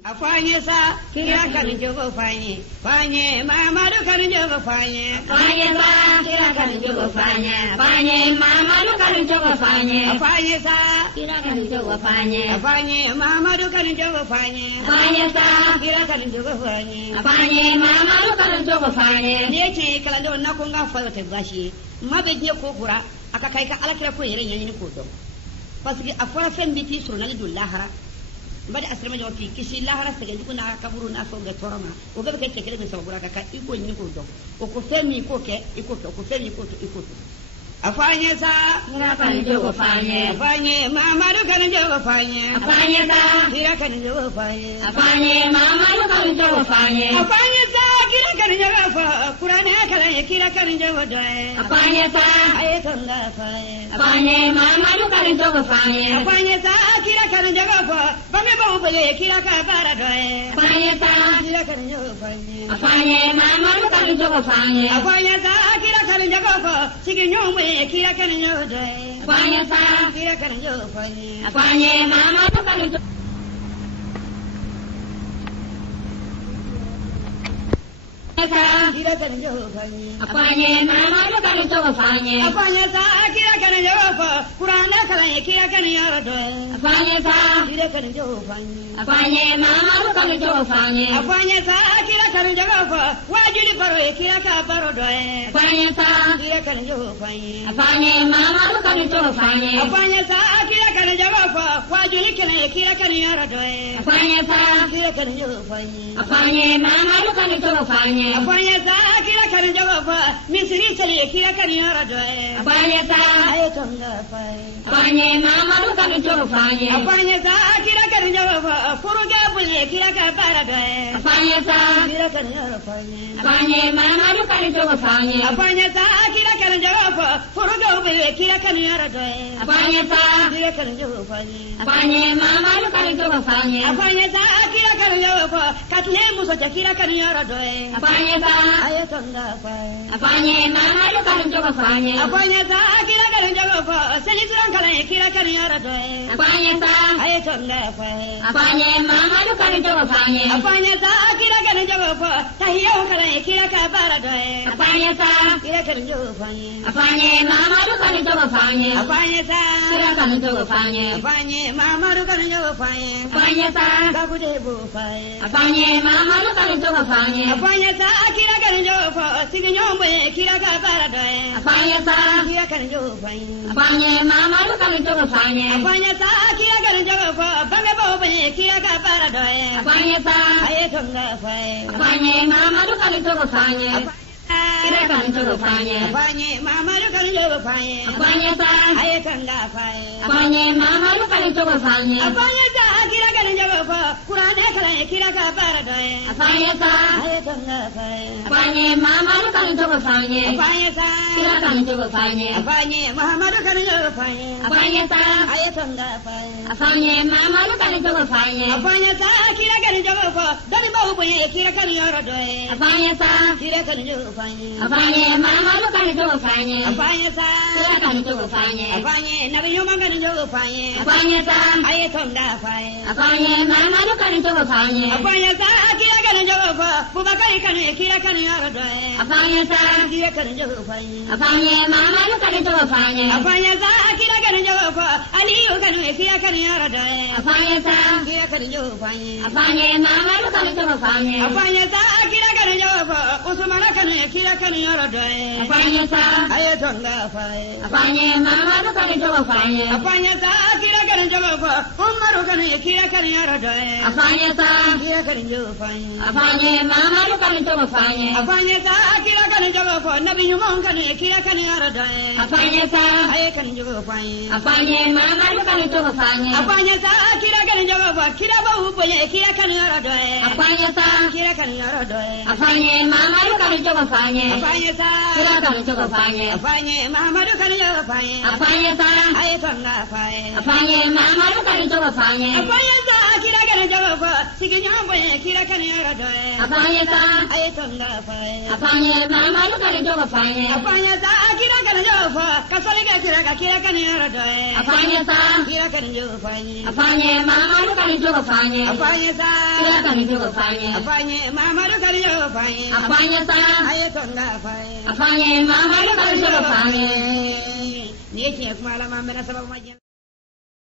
Afanye sa kira kan jogo fanye fanye Mamadu kan jogo fanye fanye sa kira kan jogo fanye fanye Mamadu kan jogo fanye afanye sa kira kan jogo fanye afanye Mamadu kan jogo fanye fanye sa kira kan jogo fanye fanye Mamadu kan jogo fanye ne ce kala da wannan kun ga fara ta gashi mabe je ko kura aka kai ka alakira ko yare yanyi ko do parce que afara fen biti sunali dullaha bada asrama jo fi kisi lahara sege kuna kaburu na so ga toroma o ga ke kele be sabura ka iko ni ko do o ko femi ko ke iko to ko femi ko to iko to afanye sa kira kan jogo fanye afanye Mamadu kan jogo fanye afanye sa kira kan jogo fanye afanye Mamadu kan jogo fanye afanye sa kira kan jogo fa Qur'ani kala kira kan jogo do afanye sa ayatan la fanye afanye Mamadu kan jogo fanye afanye sa kira kan jogo fa bange bo be kira ka bara do afanye sa kira kan jogo fanye afanye Mamadu kan jogo fanye afanye sa kira kan jogo fa sigi nyombe kira kan jogo do afanye sa kira kan jogo fanye afanye Mamadu kan jogo kira kan jogo fanye afanye Mamadu kan jogo fanye afanye sa kira kan jogo fa Qur'an kala kira kan yaro do afanye sa kira kan jogo fanye afanye Mamadu kan jogo fanye afanye sa kira kan jogo fa wajuli baro kira ka baro do afanye sa kira kan jogo fanye afanye Mamadu kan jogo fanye afanye sa kira kan jogo fa wajuli kira kan yaro do afanye sa kira kan jogo fanye afanye Mamadu kan jogo fanye afanye sa kira kan jogo fa misri chali kira kan yaro do afanye sa ayatan la fanye afanye Mamadu kan jogo fanye afanye sa kira kan jogo fa furuga bulle kira ka bara do afanye sa kira kan yaro fanye afanye Mamadu kan jogo fanye afanye sa kira kan jogo fa furuga bulle kira kan yaro do afanye sa kira kan jogo fanye afanye Mamadu kan jogo fanye afanye sa kira kan jogo fa katle muso kira kan yaro do afanye sa ayatan la fanye afanye Mamadu kan jogo fanye afanye sa kira kan jogo fa seli turan kala kira kan yaro do afanye sa ayatan la fanye afanye Mamadu kan jogo fanye afanye sa kira kan jogo fa tahiyo kala kira ka bara do afanye sa kira kan jogo fanye afanye Mamadu kan jogo fanye afanye sa kira kan jogo fanye afanye Mamadu kan jogo fanye afanye sa gabude bo fanye afanye Mamadu kan jogo fanye afanye sa kira kan jogo fa sigi nyombe kira ka bara do afanye sa kira kan jogo fanye afanye Mamadu kan jogo fanye afanye sa kira kan jogo fa bange bo be kira ka bara do afanye sa ayatan la fanye afanye Mamadu kan jogo fanye kira kan jogo fanye afanye Mamadu kan jogo fanye afanye sa ayatan la fanye afanye Mamadu kan jogo fanye afanye sa kira kan jogo fa Qur'an kala kira ka bara do afanye sa ayatan la fanye afanye Mamadu kan jogo fanye afanye sa kira kan jogo fanye afanye Muhammadu kan jogo fanye afanye sa ayatan la fanye afanye Mamadu kan jogo fanye afanye sa kira kan jogo fa dani ba hu be kira kan yoro do afanye sa kira kan jogo fanye afanye Mamadu kan jogo fanye afanye sa kira kan jogo fanye afanye nabi yoma kan jogo fanye afanye sa ayatan la fanye afanye Mamadu kan jogo fanye afanye sa kira kan jogo fa Bubakar kan kira kan yoro do afanye sa kira kan jogo fanye afanye Mamadu kan jogo fanye afanye sa kira kan jogo fa Aliyu kan kira kan yoro do afanye sa kira kan jogo fanye afanye Mamadu kan jogo fanye afanye sa kira kan jogo fa Usman kan kira kan yoro do afanye sa ayatan la fanye afanye Mamadu kan jogo fanye afanye sa kira kan jogo fa Umar kan kira kan yoro do afanye sa kira kan jogo fanye afanye Mamadu kan jogo fanye afanye sa kira kan jogo fa Nabi Nuh kan kira kan yoro do afanye sa ayatan jogo fanye afanye Mamadu kan jogo fanye afanye sa kira kan jogo fa kira ba hu kira kan yoro do afanye sa kira kan kan yaro doye Afanye Mamadu kan jogo fanye afanye sa Kira kan jogo fanye afanye Mamadu kan yaro fanye Afanye sa ay tonga faye Afanye Mamadu kan jogo fanye afanye sa kira kan jogo fa sigi nyambo kira kan yaro doye Afanye sa ay tonga faye Afanye Mamadu kan jogo fanye afanye sa kira kan jogo fa kasali kira kan yaro doye Afanye sa kira kan jogo fanye Afanye Mamadu kan jogo fanye afanye sa Kira kan jogo fanye afanye Mamadu kan jogo fanye Afanye sa ay tonga faye Afanye Mamadu kan jogo fanye ni yake kuma alama mai na sabon majin